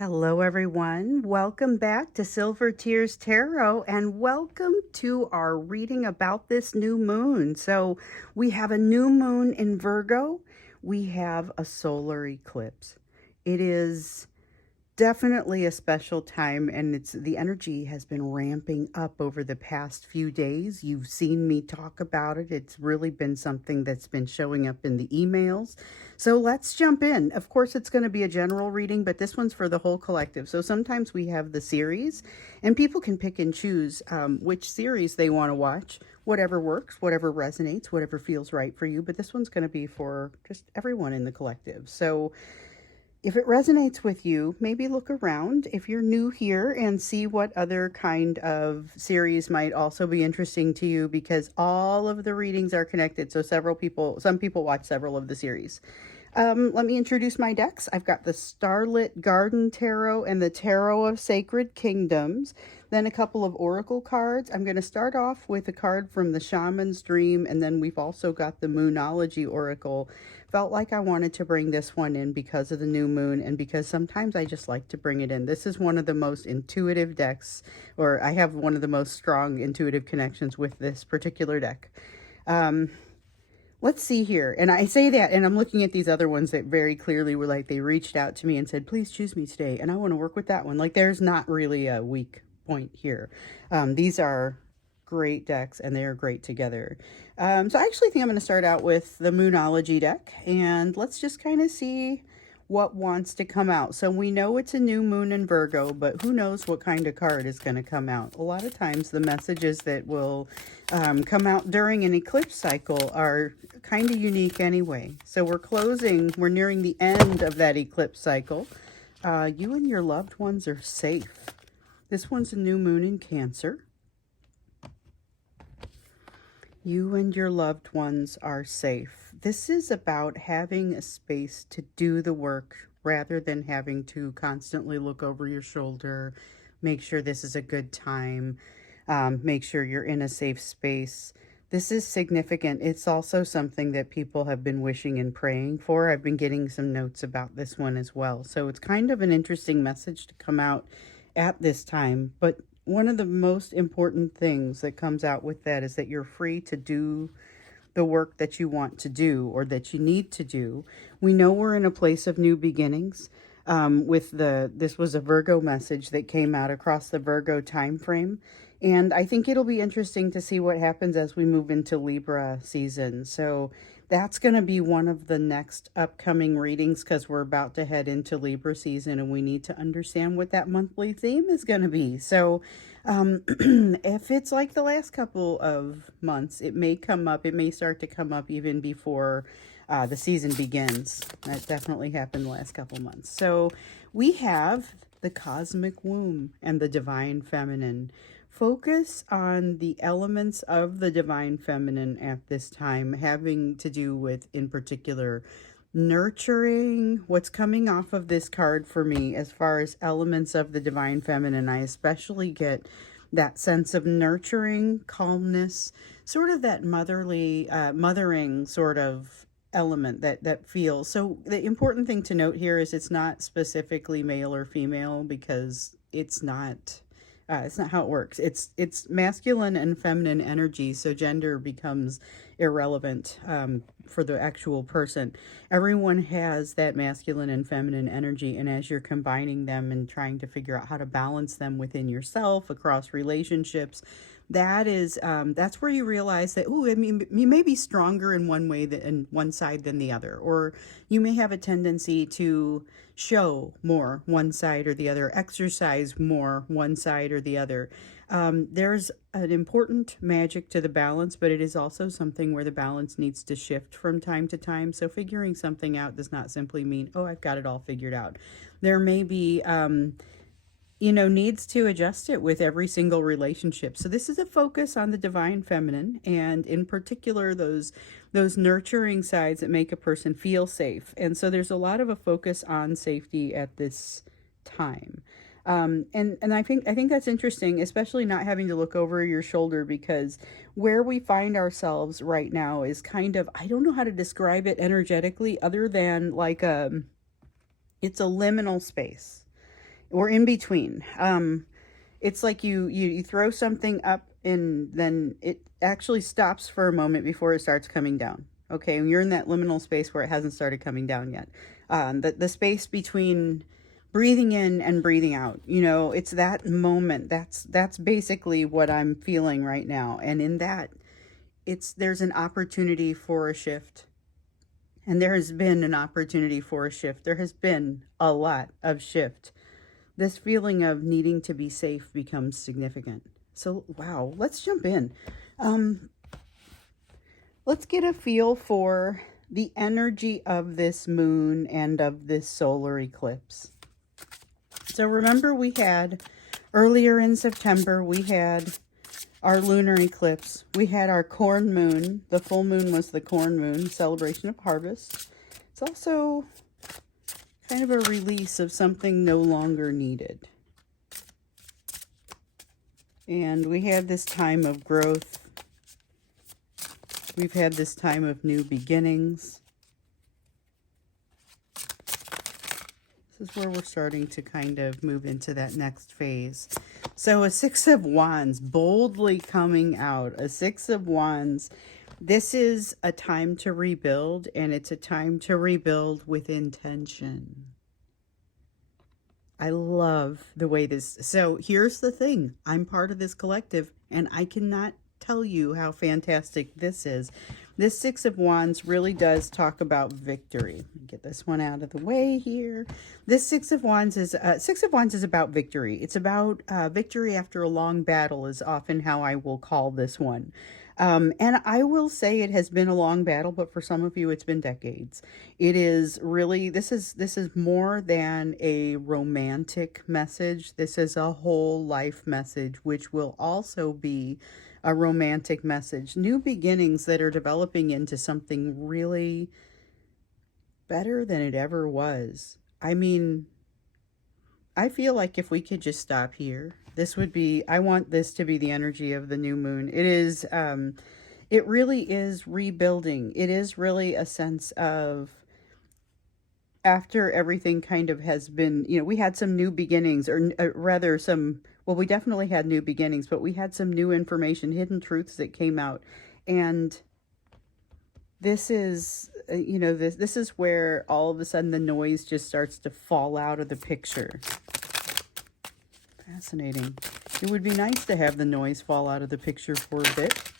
Hello, everyone. Welcome back to Silver Tears Tarot and welcome to our reading about this new moon. So, we have a new moon in Virgo, we have a solar eclipse. It is definitely a special time, and the energy has been ramping up over the past few days. You've seen me talk about it. It's really been something that's been showing up in the emails. So let's jump in. Of course, it's going to be a general reading, but this one's for the whole collective. So sometimes we have the series, and people can pick and choose which series they want to watch. Whatever works, whatever resonates, whatever feels right for you. But this one's going to be for just everyone in the collective. So if it resonates with you, maybe look around if you're new here and see what other kind of series might also be interesting to you, because all of the readings are connected. So some people watch several of the series. Let me introduce my decks. I've got the Starlit Garden Tarot and the Tarot of Sacred Kingdoms, then a couple of oracle cards. I'm going to start off with a card from the Shaman's Dream, and then we've also got the Moonology Oracle. Felt like I wanted to bring this one in because of the new moon and because sometimes I just like to bring it in. This is one of the most intuitive decks, or I have one of the most strong intuitive connections with this particular deck. Let's see here. And I say that, and I'm looking at these other ones that very clearly were like, they reached out to me and said, please choose me today. And I want to work with that one. Like, there's not really a weak point here. These are great decks, and they are great together. So I actually think I'm going to start out with the Moonology deck, and let's just kind of see what wants to come out. So we know it's a new moon in Virgo, but who knows what kind of card is going to come out. A lot of times the messages that will come out during an eclipse cycle are kind of unique anyway. So we're nearing the end of that eclipse cycle. You and your loved ones are safe. This one's a new moon in Cancer. You and your loved ones are safe. This is about having a space to do the work rather than having to constantly look over your shoulder, make sure this is a good time, make sure you're in a safe space. This is significant. It's also something that people have been wishing and praying for. I've been getting some notes about this one as well. So it's kind of an interesting message to come out at this time, but one of the most important things that comes out with that is that you're free to do the work that you want to do or that you need to do. We know we're in a place of new beginnings. This was a Virgo message that came out across the Virgo time frame. And I think it'll be interesting to see what happens as we move into Libra season. So that's going to be one of the next upcoming readings, because we're about to head into Libra season and we need to understand what that monthly theme is going to be. So if it's like the last couple of months, it may come up. It may start to come up even before the season begins. That definitely happened the last couple months. So we have the cosmic womb and the divine feminine. Focus on the elements of the divine feminine at this time, having to do with, in particular, nurturing. What's coming off of this card for me as far as elements of the divine feminine, I especially get that sense of nurturing, calmness, sort of that motherly, mothering sort of element that feels. So the important thing to note here is it's not specifically male or female, because it's not how it works. It's masculine and feminine energy, so gender becomes irrelevant for the actual person. Everyone has that masculine and feminine energy, and as you're combining them and trying to figure out how to balance them within yourself across relationships, that's where you realize that, I mean, you may be stronger in one way in one side than the other, or you may have a tendency to show more one side or the other, exercise more one side or the other. There's an important magic to the balance, but it is also something where the balance needs to shift from time to time. So figuring something out does not simply mean, oh, I've got it all figured out. There may be needs to adjust it with every single relationship. So this is a focus on the divine feminine, and in particular those nurturing sides that make a person feel safe. And so there's a lot of a focus on safety at this time. And I think that's interesting, especially not having to look over your shoulder, because where we find ourselves right now is kind of, I don't know how to describe it energetically other than like it's a liminal space. or in between. It's like you throw something up and then it actually stops for a moment before it starts coming down. Okay, and you're in that liminal space where it hasn't started coming down yet. The space between breathing in and breathing out. You know, it's that moment. That's basically what I'm feeling right now. And in that, there's an opportunity for a shift. And there has been an opportunity for a shift. There has been a lot of shift. This feeling of needing to be safe becomes significant. So, wow, let's jump in. Let's get a feel for the energy of this moon and of this solar eclipse. So remember, we had earlier in September, we had our lunar eclipse. We had our corn moon. The full moon was the corn moon, celebration of harvest. It's also kind of a release of something no longer needed. And we had this time of growth. We've had this time of new beginnings. This is where we're starting to kind of move into that next phase. So a Six of Wands boldly coming out. A Six of Wands. This is a time to rebuild, and it's a time to rebuild with intention. I love the way this... So here's the thing. I'm part of this collective, and I cannot tell you how fantastic this is. This Six of Wands really does talk about victory. Get this one out of the way here. This Six of Wands is about victory. It's about victory after a long battle is often how I will call this one. And I will say it has been a long battle, but for some of you, it's been decades. It is really, this is more than a romantic message. This is a whole life message, which will also be a romantic message. New beginnings that are developing into something really better than it ever was. I mean, I feel like if we could just stop here, this would be, I want this to be the energy of the new moon. It is, it really is rebuilding. It is really a sense of, after everything kind of has been, you know, we had some new beginnings, or rather some, well, we definitely had new beginnings, but we had some new information, hidden truths that came out. And this is, you know, this is where all of a sudden the noise just starts to fall out of the picture. Fascinating. It would be nice to have the noise fall out of the picture for a bit.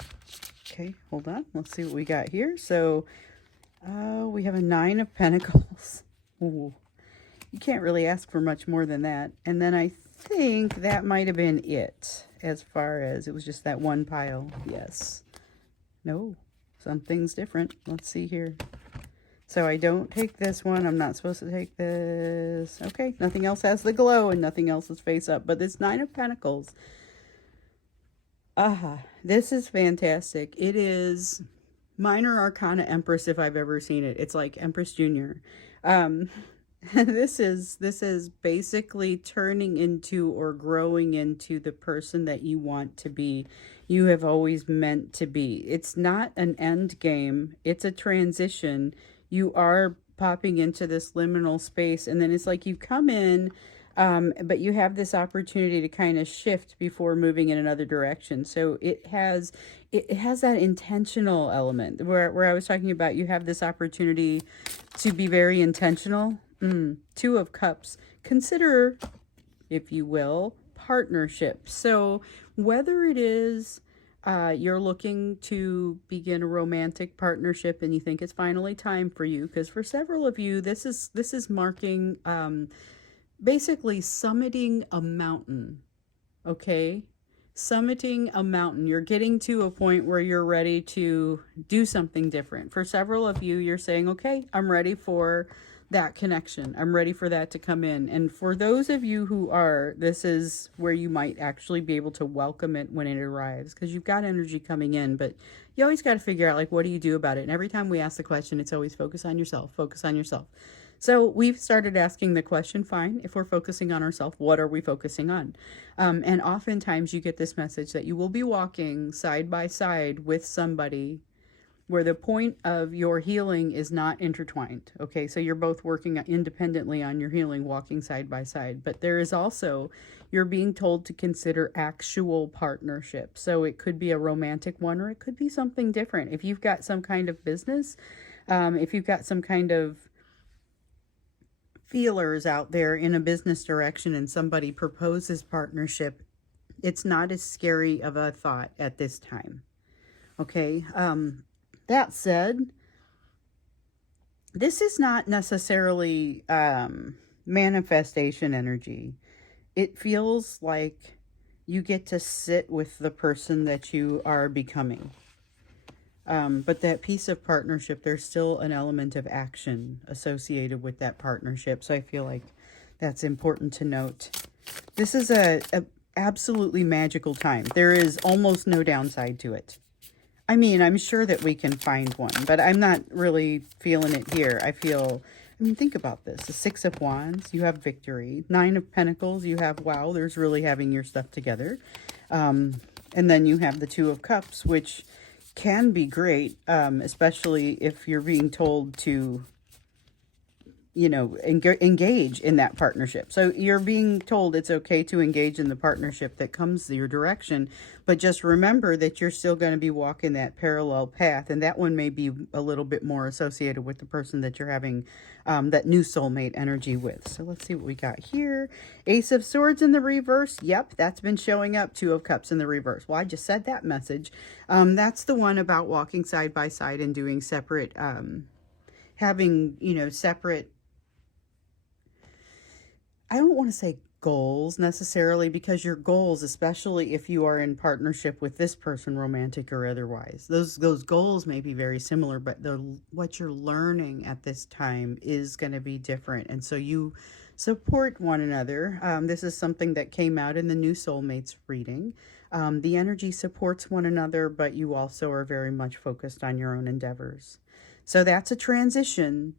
Okay, hold on. Let's see what we got here. So, we have a Nine of Pentacles. Ooh, you can't really ask for much more than that. And then I think that might have been it, as far as it was just that one pile. Yes. No, something's different. Let's see here. So I don't take this one. I'm not supposed to take this. Okay, nothing else has the glow and nothing else is face up. But this Nine of Pentacles, this is fantastic. It is Minor Arcana Empress if I've ever seen it. It's like Empress Junior. This is basically turning into or growing into the person that you want to be. You have always meant to be. It's not an end game. It's a transition. You are popping into this liminal space, and then it's like you come in, but you have this opportunity to kind of shift before moving in another direction. So it has that intentional element where I was talking about. You have this opportunity to be very intentional. Two of Cups. Consider, if you will, partnership. So whether it is you're looking to begin a romantic partnership and you think it's finally time for you, because for several of you, this is marking basically summiting a mountain. Okay, summiting a mountain. You're getting to a point where you're ready to do something different. For several of you, you're saying, okay, I'm ready for that connection. I'm ready for that to come in. And for those of you who are, this is where you might actually be able to welcome it when it arrives, because you've got energy coming in, but you always got to figure out, like, what do you do about it? And every time we ask the question, it's always focus on yourself, focus on yourself. So we've started asking the question, fine, if we're focusing on ourselves, what are we focusing on? And oftentimes you get this message that you will be walking side by side with somebody where the point of your healing is not intertwined. Okay, so you're both working independently on your healing, walking side by side. But there is also, you're being told to consider actual partnership. So it could be a romantic one, or it could be something different. If you've got some kind of business, if you've got some kind of feelers out there in a business direction and somebody proposes partnership, it's not as scary of a thought at this time. Okay, that said, this is not necessarily manifestation energy. It feels like you get to sit with the person that you are becoming. But that piece of partnership, there's still an element of action associated with that partnership. So I feel like that's important to note. This is a absolutely magical time. There is almost no downside to it. I mean, I'm sure that we can find one, but I'm not really feeling it here. I mean, think about this. The Six of Wands, you have victory. Nine of Pentacles, you have, wow, there's really having your stuff together. And then you have the Two of Cups, which can be great, especially if you're being told to, you know, engage in that partnership. So you're being told it's okay to engage in the partnership that comes your direction, but just remember that you're still going to be walking that parallel path, and that one may be a little bit more associated with the person that you're having that new soulmate energy with. So let's see what we got here. Ace of Swords in the reverse. Yep, that's been showing up. Two of Cups in the reverse. Well, I just said that message. That's the one about walking side by side and doing separate, having, you know, separate, I don't want to say goals necessarily, because your goals, especially if you are in partnership with this person, romantic or otherwise, those goals may be very similar, but what you're learning at this time is going to be different. And so you support one another. This is something that came out in the new soulmates reading. The energy supports one another, but you also are very much focused on your own endeavors. So that's a transition.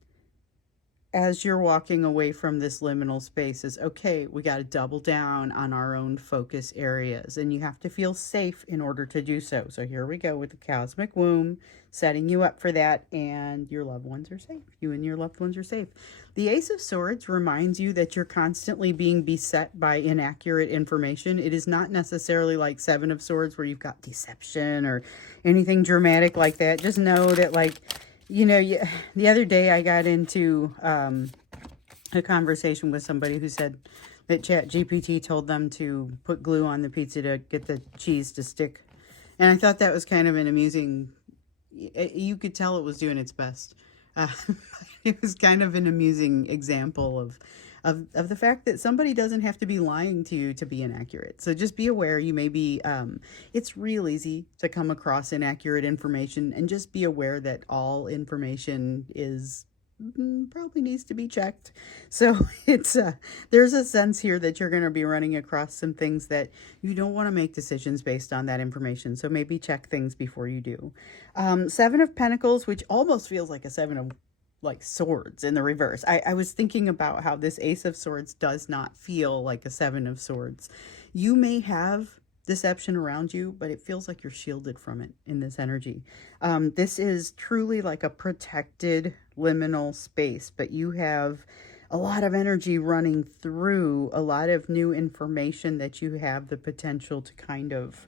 As you're walking away from this liminal space, is okay, we got to double down on our own focus areas, and you have to feel safe in order to do so. So here we go with the cosmic womb, setting you up for that, and your loved ones are safe. You and your loved ones are safe. The Ace of Swords reminds you that you're constantly being beset by inaccurate information. It is not necessarily like Seven of Swords where you've got deception or anything dramatic like that. Just know that, like, you know, the other day I got into a conversation with somebody who said that ChatGPT told them to put glue on the pizza to get the cheese to stick. And I thought that was kind of an amusing, you could tell it was doing its best. It was kind of an amusing example of the fact that somebody doesn't have to be lying to you to be inaccurate. So just be aware. You may be, it's real easy to come across inaccurate information, and just be aware that all information is probably needs to be checked. So it's there's a sense here that you're going to be running across some things that you don't want to make decisions based on that information. So maybe check things before you do. Seven of Pentacles, which almost feels like a Seven of like Swords in the reverse. I was thinking about how this Ace of Swords does not feel like a Seven of Swords. You may have deception around you, but it feels like you're shielded from it in this energy. This is truly like a protected liminal space, but you have a lot of energy running through, a lot of new information that you have the potential to kind of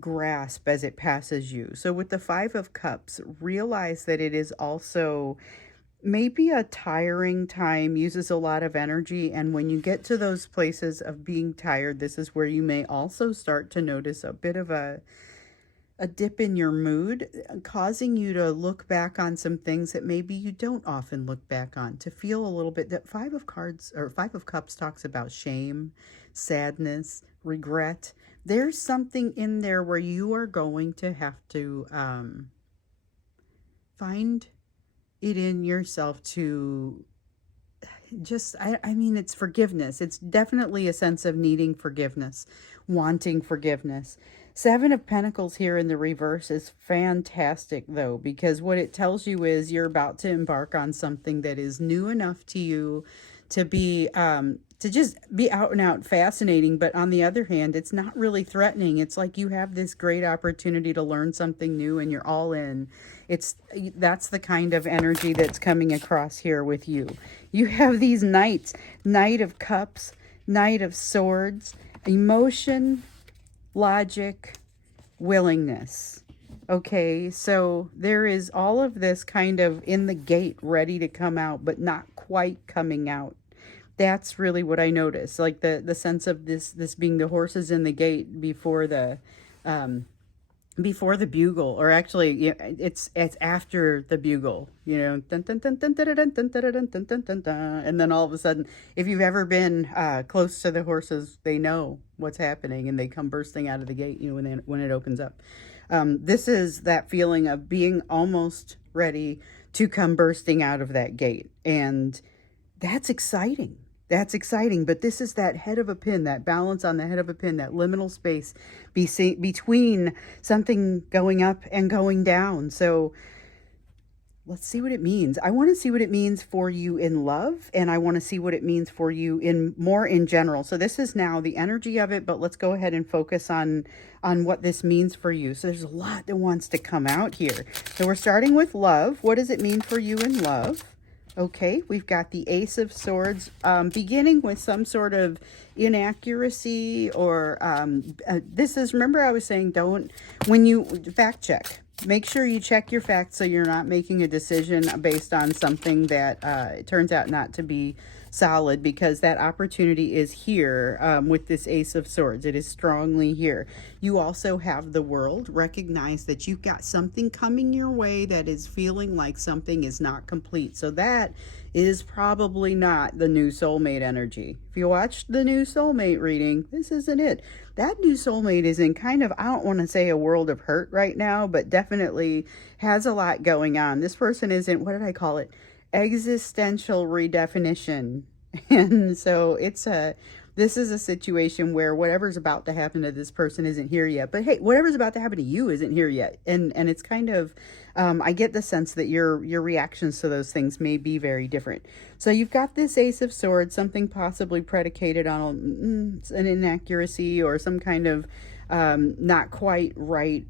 grasp as it passes you. So with the Five of Cups, realize that it is also maybe a tiring time, uses a lot of energy, and when you get to those places of being tired, this is where you may also start to notice a bit of a dip in your mood, causing you to look back on some things that maybe you don't often look back on, to feel a little bit. That Five of Cups talks about shame, sadness, regret. There's something in there where you are going to have to find it in yourself to just, I mean, it's forgiveness. It's definitely a sense of needing forgiveness, wanting forgiveness. Seven of Pentacles here in the reverse is fantastic, though, because what it tells you is you're about to embark on something that is new enough to you to be to just be out and out fascinating. But on the other hand, it's not really threatening. It's like you have this great opportunity to learn something new and you're all in. It's That's the kind of energy that's coming across here with you. You have these knights, Knight of Cups, Knight of Swords, emotion, logic, willingness. Okay, so there is all of this kind of in the gate ready to come out, but not quite coming out. That's really what I noticed. Like the sense of this being the horses in the gate um before the bugle, or actually, it's after the bugle, dun, dun, dun, dun, dun, dun, dun, dun, dun, dun, dun, dun, dun. And then all of a sudden, if you've ever been close to the horses, they know what's happening and they come bursting out of the gate, when it opens up. This is that feeling of being almost ready to come bursting out of that gate, and that's exciting. That's exciting, but this is that head of a pin, that balance on the head of a pin, that liminal space between something going up and going down. So let's see what it means. I want to see what it means for you in love, and I want to see what it means for you in general. So this is now the energy of it, but let's go ahead and focus on what this means for you. So there's a lot that wants to come out here. So we're starting with love. What does it mean for you in love? Okay, we've got the Ace of Swords, beginning with some sort of inaccuracy, or remember I was saying, when you fact check, make sure you check your facts so you're not making a decision based on something that it turns out not to be solid, because that opportunity is here with this Ace of Swords. It is strongly here. You also have the World. Recognize that you've got something coming your way that is feeling like something is not complete. So that is probably not the new soulmate energy. If you watched the new soulmate reading, this isn't it. That new soulmate is in kind of, I don't want to say a world of hurt right now, but definitely has a lot going on. This person is in, what did I call it? Existential redefinition. And so this is a situation where whatever's about to happen to this person isn't here yet, but hey, whatever's about to happen to you isn't here yet. And it's kind of I get the sense that your reactions to those things may be very different. So you've got this Ace of Swords, something possibly predicated on an inaccuracy or some kind of not quite right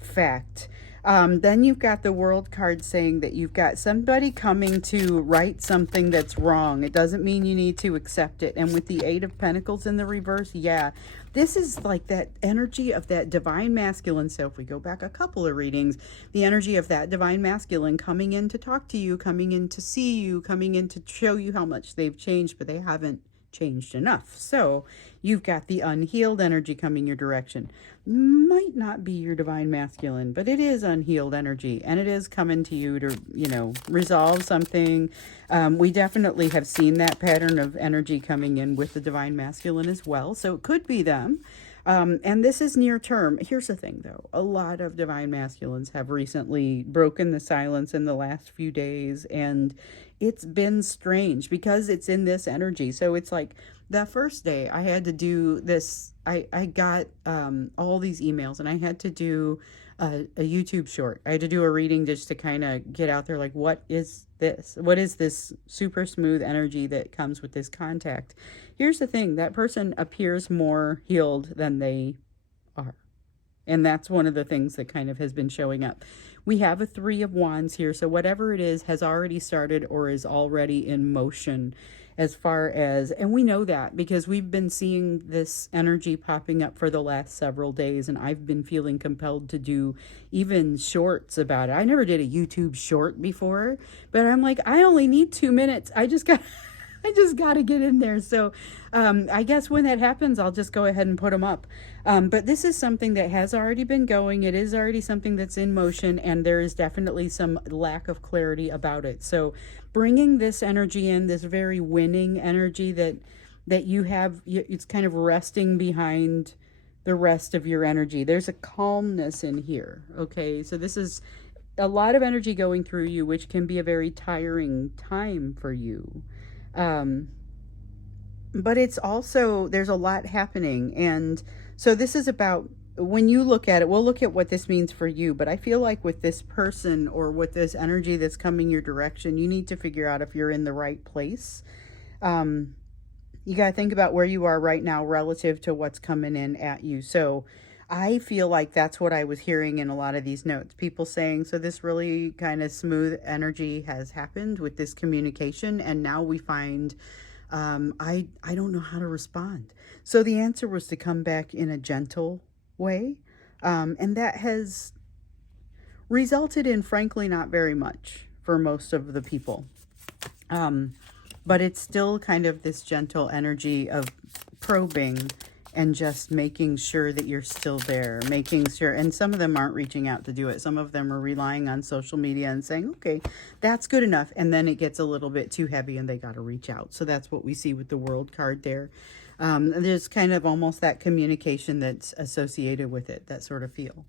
fact. Then you've got the World card saying that you've got somebody coming to right something that's wrong. It doesn't mean you need to accept it. And with the Eight of Pentacles in the reverse, yeah, this is like that energy of that divine masculine. So if we go back a couple of readings, the energy of that divine masculine coming in to talk to you, coming in to see you, coming in to show you how much they've changed, but they haven't changed enough. So you've got the unhealed energy coming your direction. Might not be your divine masculine, but it is unhealed energy, and it is coming to you to, resolve something. We definitely have seen that pattern of energy coming in with the divine masculine as well. So it could be them. And this is near term. Here's the thing, though. A lot of divine masculines have recently broken the silence in the last few days, and it's been strange because it's in this energy. So it's like the first day I had to do this. I got all these emails, and I had to do a YouTube short. I had to do a reading just to kind of get out there, like, what is this? What is this super smooth energy that comes with this contact? Here's the thing. That person appears more healed than they are. And that's one of the things that kind of has been showing up. We have a Three of Wands here. So whatever it is has already started or is already in motion, as far as, and we know that because we've been seeing this energy popping up for the last several days, and I've been feeling compelled to do even shorts about it. I never did a YouTube short before, but I'm like, I only need 2 minutes. I just got to get in there. So I guess when that happens, I'll just go ahead and put them up. But this is something that has already been going. It is already something that's in motion, and there is definitely some lack of clarity about it. So bringing this energy in, this very winning energy that you have, it's kind of resting behind the rest of your energy. There's a calmness in here. Okay, so this is a lot of energy going through you, which can be a very tiring time for you. But it's also, there's a lot happening. And so this is about, when you look at it, we'll look at what this means for you. But I feel like with this person or with this energy that's coming your direction, you need to figure out if you're in the right place. You got to think about where you are right now relative to what's coming in at you. So I feel like that's what I was hearing in a lot of these notes. People saying, so this really kind of smooth energy has happened with this communication. And now we find, I don't know how to respond. So the answer was to come back in a gentle way. And that has resulted in, frankly, not very much for most of the people. But it's still kind of this gentle energy of probing and just making sure that you're still there, making sure, and some of them aren't reaching out to do it. Some of them are relying on social media and saying, okay, that's good enough. And then it gets a little bit too heavy and they got to reach out. So that's what we see with the World card there. There's kind of almost that communication that's associated with it, that sort of feel.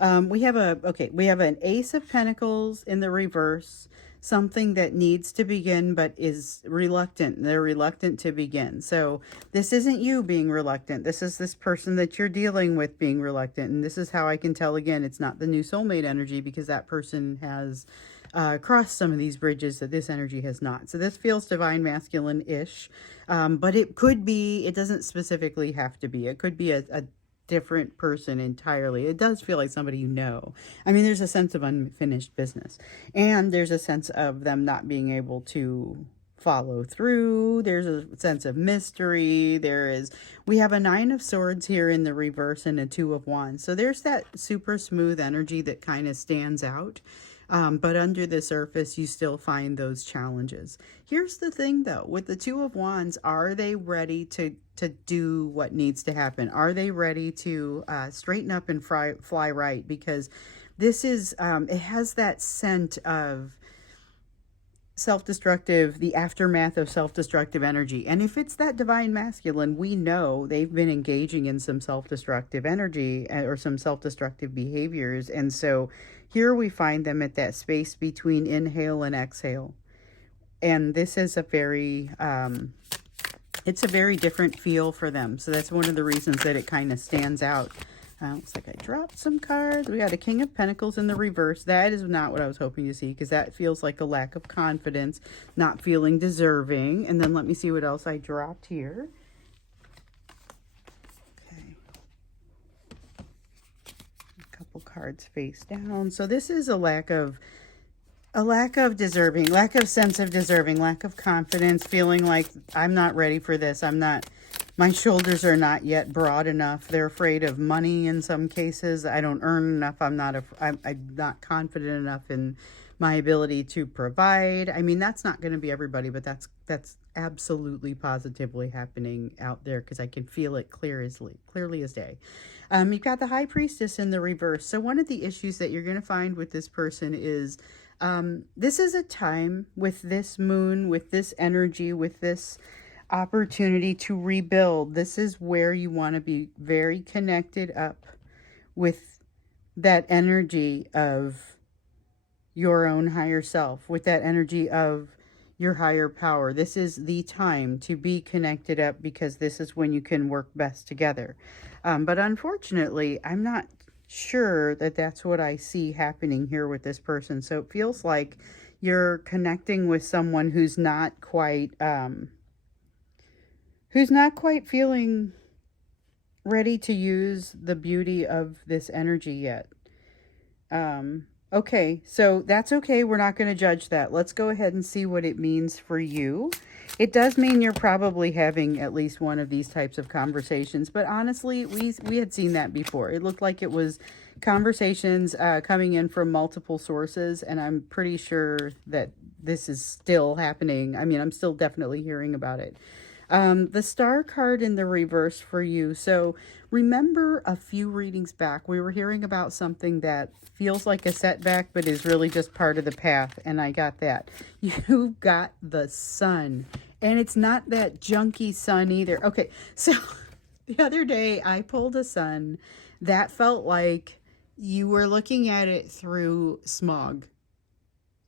We have an Ace of Pentacles in the reverse, something that needs to begin but is reluctant. They're reluctant to begin. So this isn't you being reluctant. This is this person that you're dealing with being reluctant. And this is how I can tell, again, it's not the new soulmate energy, because that person has crossed some of these bridges that this energy has not. So this feels divine masculine-ish, but it could be, it doesn't specifically have to be. It could be a different person entirely. It does feel like somebody you know. I mean, there's a sense of unfinished business, and there's a sense of them not being able to follow through. There's a sense of mystery. We have a Nine of Swords here in the reverse and a Two of Wands. So there's that super smooth energy that kind of stands out. But under the surface, you still find those challenges. Here's the thing, though. With the Two of Wands, are they ready to do what needs to happen? Are they ready to straighten up and fly right? Because this is, it has that scent of self-destructive, the aftermath of self-destructive energy. And if it's that divine masculine, we know they've been engaging in some self-destructive energy or some self-destructive behaviors. And so here we find them at that space between inhale and exhale. And this is it's a very different feel for them. So that's one of the reasons that it kind of stands out. Looks like I dropped some cards. We got a King of Pentacles in the reverse. That is not what I was hoping to see, because that feels like a lack of confidence, not feeling deserving. And then let me see what else I dropped here. Okay. A couple cards face down. So this is a lack of deserving, lack of sense of deserving, lack of confidence, feeling like I'm not ready for this. My shoulders are not yet broad enough. They're afraid of money in some cases. I don't earn enough. I'm not confident enough in my ability to provide. I mean, that's not going to be everybody, but that's absolutely positively happening out there, because I can feel it clearly as day. You've got the High Priestess in the reverse. So one of the issues that you're going to find with this person is this is a time with this moon, with this energy, with this opportunity to rebuild. This is where you want to be very connected up with that energy of your own higher self, with that energy of your higher power. This is the time to be connected up, because this is when you can work best together. But unfortunately, I'm not sure that that's what I see happening here with this person. So it feels like you're connecting with someone who's not quite feeling ready to use the beauty of this energy yet. Okay, so that's okay. We're not going to judge that. Let's go ahead and see what it means for you. It does mean you're probably having at least one of these types of conversations, but honestly, we had seen that before. It looked like it was conversations coming in from multiple sources, and I'm pretty sure that this is still happening. I mean, I'm still definitely hearing about it. The Star card in the reverse for you. So remember a few readings back, we were hearing about something that feels like a setback, but is really just part of the path. And I got that. You've got the Sun, and it's not that junky sun either. Okay. So the other day I pulled a Sun that felt like you were looking at it through smog.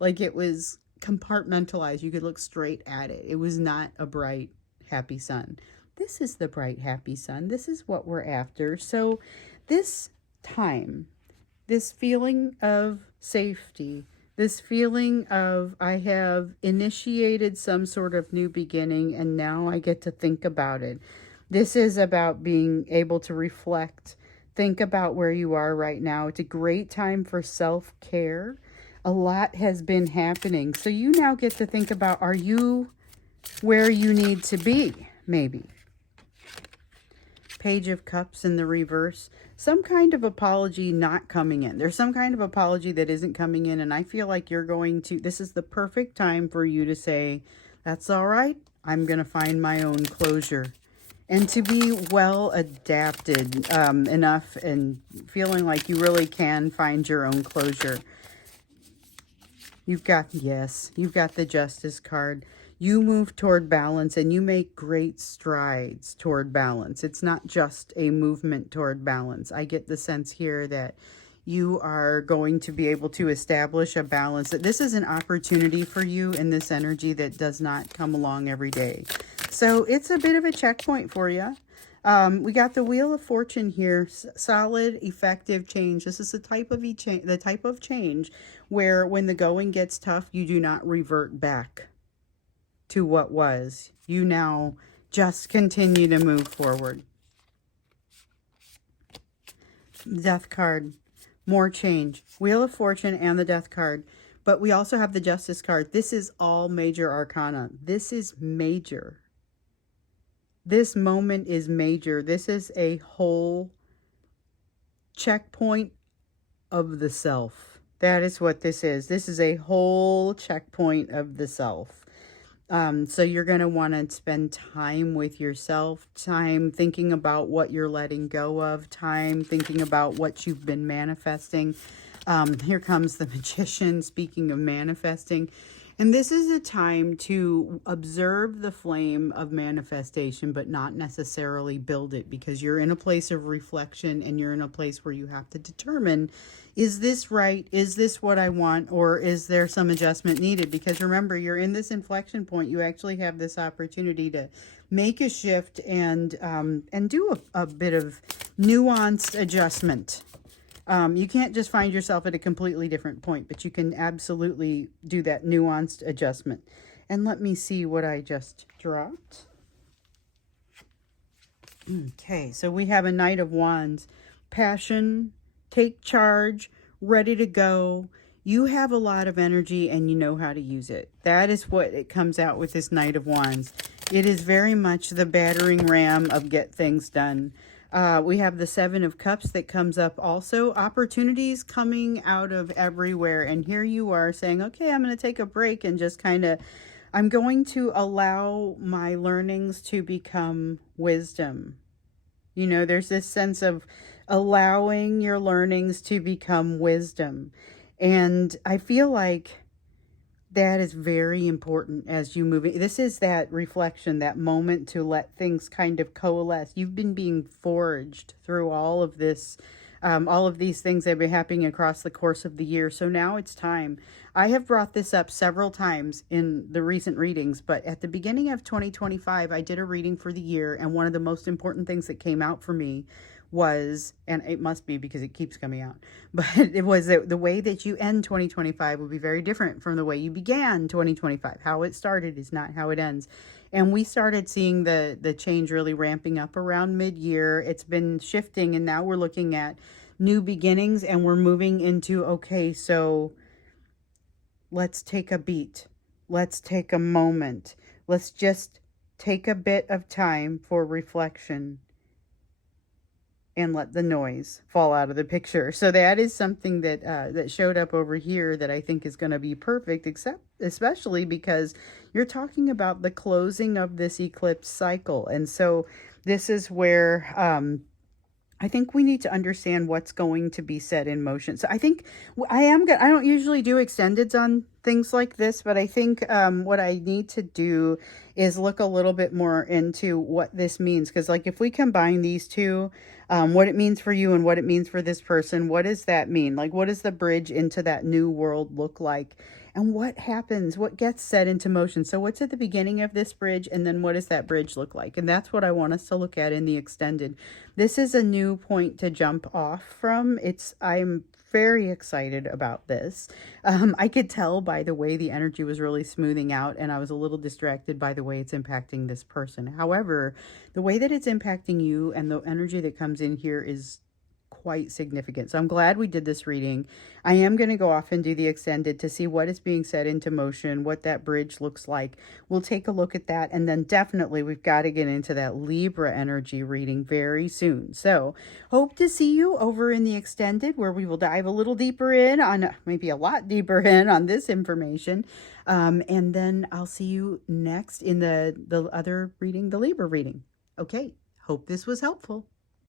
Like it was compartmentalized. You could look straight at it. It was not a bright, happy sun. This is the bright, happy sun. This is what we're after. So this time, this feeling of safety, This feeling of I have initiated some sort of new beginning and now I get to think about it. This is about being able to reflect, think about where you are right now. It's a great time for self-care. A lot has been happening. So you now get to think about, are you where you need to be? Maybe. Page of Cups in the reverse. Some kind of apology not coming in. There's some kind of apology that isn't coming in, and I feel like you're going to, this is the perfect time for you to say, that's all right, I'm going to find my own closure. And to be well adapted enough and feeling like you really can find your own closure. You've got, yes, you've got the Justice card. You move toward balance and you make great strides toward balance. It's not just a movement toward balance. I get the sense here that you are going to be able to establish a balance. That this is an opportunity for you in this energy that does not come along every day. So it's a bit of a checkpoint for you. We got the Wheel of Fortune here, solid, effective change. This is the type of change where when the going gets tough, you do not revert back to what was. You now just continue to move forward. Death card, more change. Wheel of Fortune and the Death card. But we also have the Justice card. This is all major arcana. This is major. This moment is major. This is a whole checkpoint of the self. That is what this is. This is a whole checkpoint of the self. So you're going to want to spend time with yourself, time thinking about what you're letting go of, time thinking about what you've been manifesting. Here comes the Magician, speaking of manifesting. And this is a time to observe the flame of manifestation, but not necessarily build it, because you're in a place of reflection and you're in a place where you have to determine, is this right? Is this what I want? Or is there some adjustment needed? Because remember, you're in this inflection point. You actually have this opportunity to make a shift and do a bit of nuanced adjustment. You can't just find yourself at a completely different point, but you can absolutely do that nuanced adjustment. And let me see what I just dropped. Okay, so we have a Knight of Wands. Passion, take charge, ready to go. You have a lot of energy and you know how to use it. That is what it comes out with this Knight of Wands. It is very much the battering ram of get things done. We have the Seven of Cups that comes up also. Opportunities coming out of everywhere. And here you are saying, okay, I'm going to take a break and just kind of, I'm going to allow my learnings to become wisdom. You know, there's this sense of allowing your learnings to become wisdom. And I feel like that is very important as you move. This is that reflection, that moment to let things kind of coalesce. You've been being forged through all of this, all of these things that have been happening across the course of the year. So now it's time. I have brought this up several times in the recent readings, but at the beginning of 2025, I did a reading for the year. And one of the most important things that came out for me was, and it must be because it keeps coming out, but it was that the way that you end 2025 will be very different from the way you began 2025. How it started is not how it ends. And we started seeing the change really ramping up around mid-year. It's been shifting, and now we're looking at new beginnings, and we're moving into, okay, so let's take a beat. Let's take a moment. Let's just take a bit of time for reflection and let the noise fall out of the picture. So that is something that that showed up over here that I think is going to be perfect, especially because you're talking about the closing of this eclipse cycle. And so this is where I think we need to understand what's going to be set in motion. So I think I don't usually do extendeds on things like this, but I think what I need to do is look a little bit more into what this means. Because like if we combine these two, what it means for you and what it means for this person, what does that mean? Like what does the bridge into that new world look like? and what happens, what gets set into motion. So what's at the beginning of this bridge, and then what does that bridge look like? And that's what I want us to look at in the extended. This is a new point to jump off from. I'm very excited about this. I could tell by the way the energy was really smoothing out, and I was a little distracted by the way it's impacting this person. However, the way that it's impacting you and the energy that comes in here is quite significant. So I'm glad we did this reading. I am going to go off and do the extended to see what is being set into motion, what that bridge looks like. We'll take a look at that, and then definitely we've got to get into that Libra energy reading very soon. So hope to see you over in the extended, where we will dive a little deeper in on, maybe a lot deeper in on this information. And then I'll see you next in the other reading, the Libra reading. Okay, hope this was helpful.